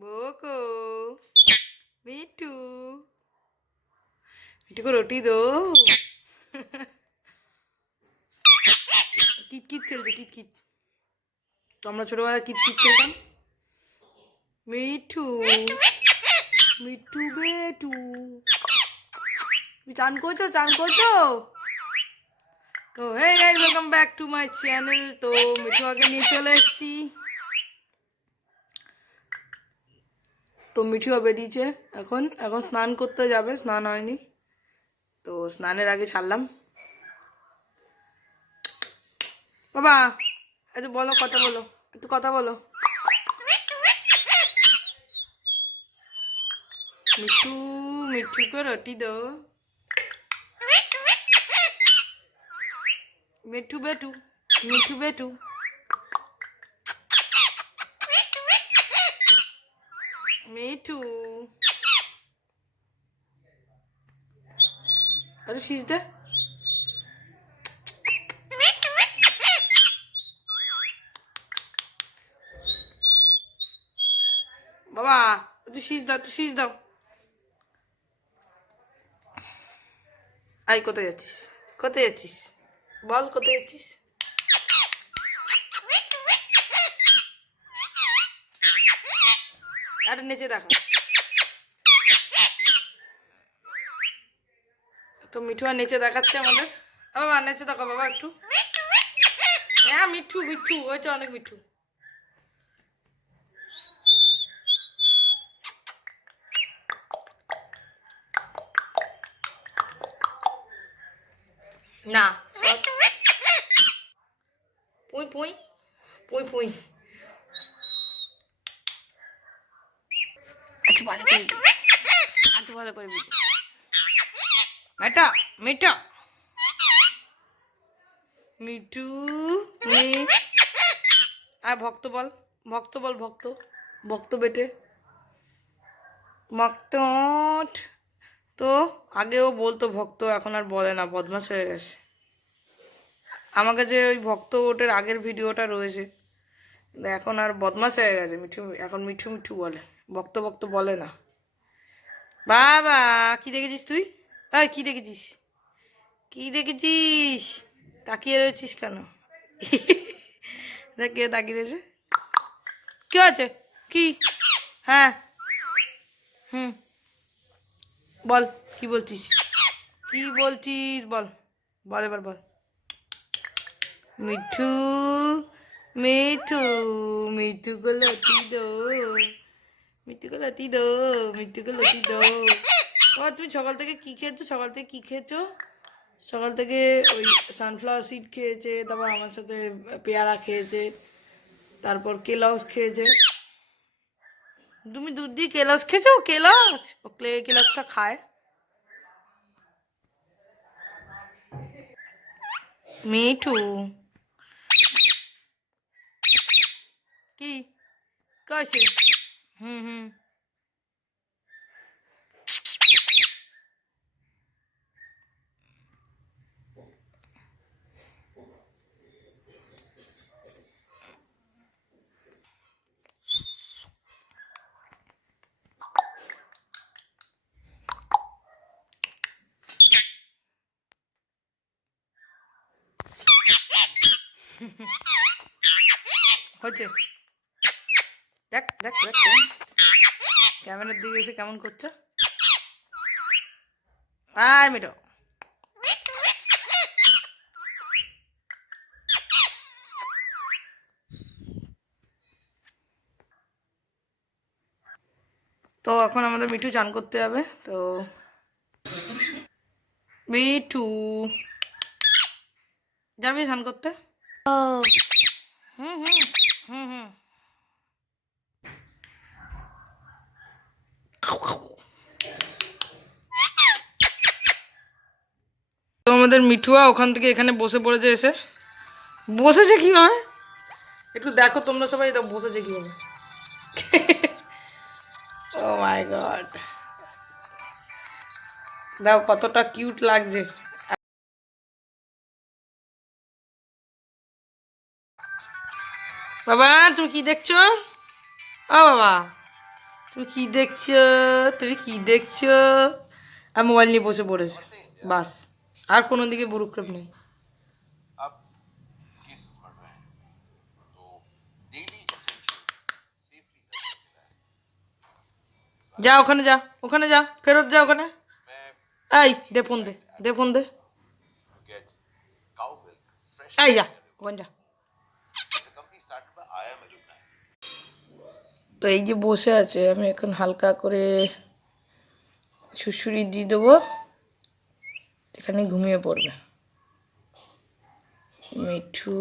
Boko मिठू मिठू को रोटी दो kit kit खेलते किट किट तो আমরা ছোটবেলায় কিট কিট খেলতাম মিঠু মিঠু বেটু চান করছো তো hey guys welcome back to my channel তো মিঠু আগে নিয়ে চলে এসেছি তো মিঠুয়া বেরিয়েছে এখন স্নান করতে যাবে স্নান হয়নি তো স্নানের আগে ছাড়লাম বাবা একটু বলো কথা বলো मिठू मिठू को रोटी दो मिठू बेटू मिठू अरे शीश दे बाबा तू शीश दाओ आई कोথায় যাচ্ছিস বল কোথায় যাচ্ছিস আরে নিচে দেখা তো মিঠু আর নিচে দেখাচ্ছে আমাদের বাবা নিচে দেখো বাবা একটু হ্যাঁ মিঠু হয়েছে অনেক মিঠু না পুই একটু ভালো করে মেটা মিঠু আর ভক্ত বেটে ভক্ত তো আগেও বলতো ভক্ত এখন আর বলে না বদমাশ হয়ে গেছে আমাকে যে ওই ভক্ত ওটের আগের ভিডিওটা রয়েছে এখন আর বদমাশ হয়ে গেছে এখন মিঠু বলে ভক্ত বলে না বাবা কি দেখেছিস তুই কি দেখেছিস তাকিয়ে রয়েছিস কেন কে তাকিয়ে রয়েছে কি আছে কি হ্যাঁ বল কি বলছিস বল এবার বল মিঠু को लती दो ও তুমি সকাল থেকে কি খেয়েছো সকাল থেকে ওই সানফ্লাওয়ার সিড খেয়েছে তারপর আমার সাথে পেয়ারা খেয়েছে তারপর কেলগস খেয়েছে তুমি দুধ দিয়ে কেলগস খেয়েছো কেলগসটা খায় মিঠু কি কাছে হচ্ছে দেখ ক্যামেরার দিকে এসে কেমন করছো আয় মিঠু তো এখন আমাদের মিঠু চান করতে যাবে তো মিঠু যাবি চান করতে হুম তো আমাদের মিঠুয়া ওখান থেকে এখানে বসে পড়েছে বসেছে কিভাবে একটু দেখো তোমরা সবাই বসেছে কিভাবে ও মাই গড দেখো কতটা কিউট লাগছে বাবা তুমি কি দেখছো ও বাবা তুমি কি দেখছো? তুমি কি দেখছো? আর মোবাইল নিয়ে বসে পড়েছে, বাস। আর কোনো দিকে ভুরুক্ষেপ নেই। যা ওখানে, যা ওখানে, যা ফেরত যা ওখানে। এই দে ফোন, দে দে ফোন দে। এই যা ওখানে যা। তো এই যে বসে আছে, আমি এখন হালকা করে সুড়সুড়ি দিয়ে দেবো, এখানে ঘুমিয়ে পড়বে মিঠু।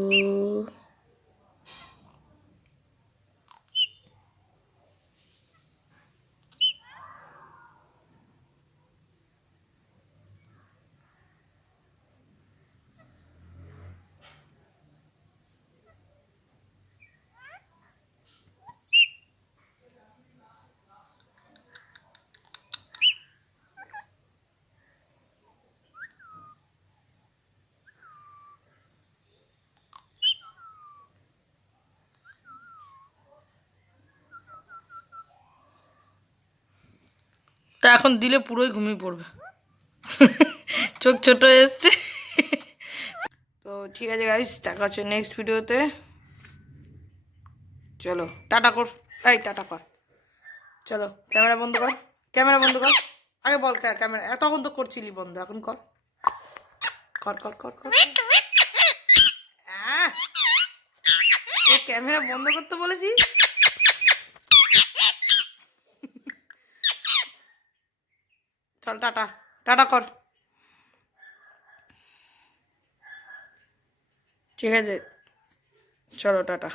তা এখন দিলে পুরোই ঘুমিয়ে পড়বে, চোখ ছোট এসছে। তো ঠিক আছে গাইস, দেখা হচ্ছে নেক্সট ভিডিওতে। চলো টাটা কর, এই টাটা কর। চলো ক্যামেরা বন্ধ কর, ক্যামেরা বন্ধ কর। আগে বল ক্যামেরা, তখন তো করছিলি বন্ধ, এখন কর, কর কর কর কর। এ ক্যামেরা বন্ধ করতে বলেছি। চল টাটা, টাটা কর। ঠিক আছে, চলো টাটা।